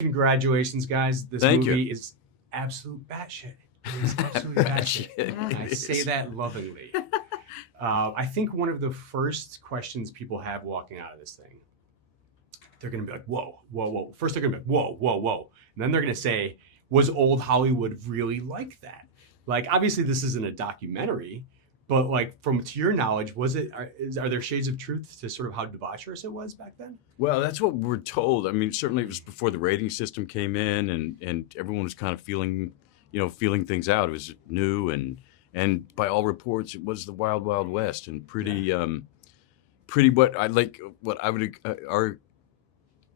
Congratulations, guys. This Thank movie you. is absolute batshit. It is absolutely batshit. And I say that lovingly. I think one of the first questions people have walking out of this thing, they're going to be like, whoa, whoa, whoa. First, they're going to be like, whoa, whoa, whoa. And then they're going to say, was old Hollywood really like that? Like, obviously, this isn't a documentary, but like, to your knowledge, are there shades of truth to sort of how debaucherous it was back then? Well, that's what we're told. I mean, certainly it was before the rating system came in, and everyone was kind of feeling things out. It was new, and by all reports, it was the wild, wild west, and pretty what I would our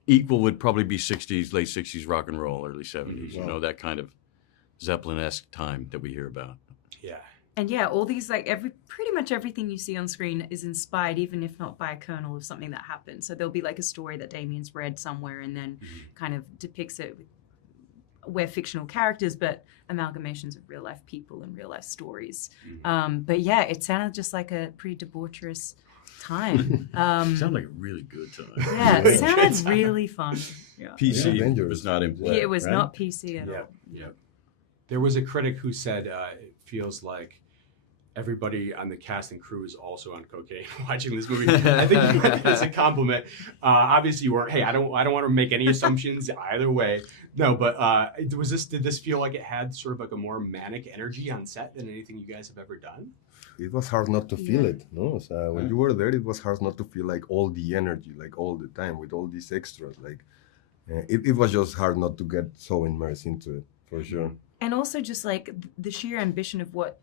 equal would probably be late 60s rock and roll, early 70s. Wow. You know, that kind of Zeppelin-esque time that we hear about. Yeah. And yeah, all these, like, pretty much everything you see on screen is inspired, even if not by a kernel of something that happened. So there'll be like a story that Damien's read somewhere and then kind of depicts it with, we're fictional characters, but amalgamations of real life people and real life stories. But yeah, it sounded just like a pretty debaucherous time. Sounded like a really good time. Yeah, it sounded really fun. Yeah. PC dangerous. was not in play. It was right? not PC at all. Yeah. There was a critic who said it feels like everybody on the cast and crew is also on cocaine watching this movie. I think you meant that as a compliment. Obviously, you weren't. Hey, I don't want to make any assumptions either way. No, but did this feel like it had sort of like a more manic energy on set than anything you guys have ever done? It was hard not to feel it, no? So when you were there, it was hard not to feel like all the energy, like all the time with all these extras. Like it was just hard not to get so immersed into it, for sure. And also just like the sheer ambition of what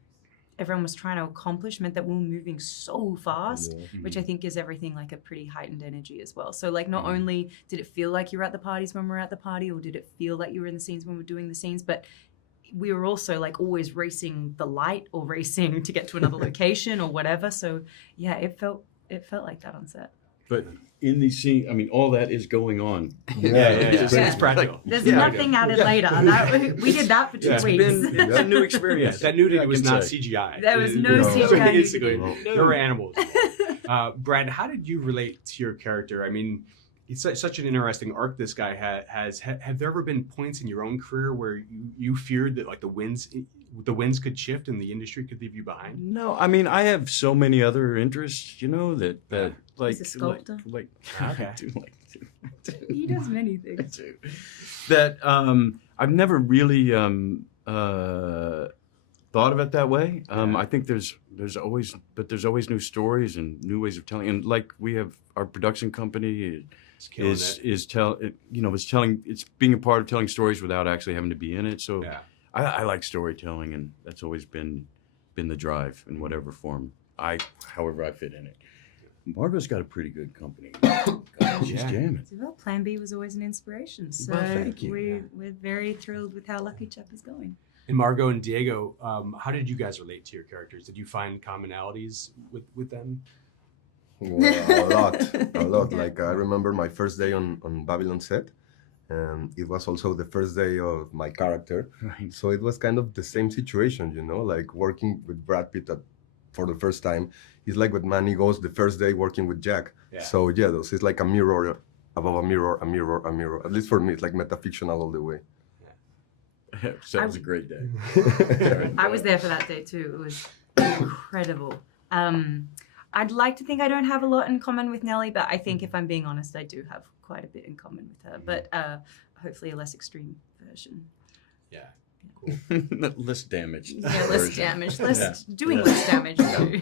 everyone was trying to accomplish meant that we were moving so fast, which I think gives everything like a pretty heightened energy as well. So like not only did it feel like you were at the parties when we were at the party, or did it feel like you were in the scenes when we were doing the scenes, but we were also like always racing the light or racing to get to another location or whatever. So yeah, it felt like that on set. But in the scene, I mean, all that is going on. It's practical. There's nothing added later. We did that for 2 weeks. It's a new experience. That nudity was not say. CGI. There was no CGI. Basically, there were animals. Brad, how did you relate to your character? I mean, it's such an interesting arc this guy has. Have there ever been points in your own career where you feared that like the winds could shift and the industry could leave you behind? No, I mean, I have so many other interests, you know, that like He's a sculptor. like Okay. He does many things. that I've never really thought of it that way. I think there's always new stories and new ways of telling. And like we have our production company is being a part of telling stories without actually having to be in it. So I like storytelling, and that's always been the drive in whatever form however I fit in it. Margot's got a pretty good company. God, she's jamming. Well, Plan B was always an inspiration. So Well, thank you. we're very thrilled with how Lucky Chap is going. And Margot and Diego, how did you guys relate to your characters? Did you find commonalities with them? Well, a lot. Like I remember my first day on Babylon set, and it was also the first day of my character. Right. So it was kind of the same situation, you know, like working with Brad Pitt for the first time. It's like with Manny goes the first day working with Jack. Yeah. So yeah, it's like a mirror above a mirror, a mirror, a mirror. At least for me, it's like metafictional all the way. So that was a great day. I was there for that day too. It was incredible. I'd like to think I don't have a lot in common with Nellie, but I think if I'm being honest, I do have quite a bit in common with her. But hopefully a less extreme version. Yeah. Less damage. Yeah, less damage. Doing less damage too.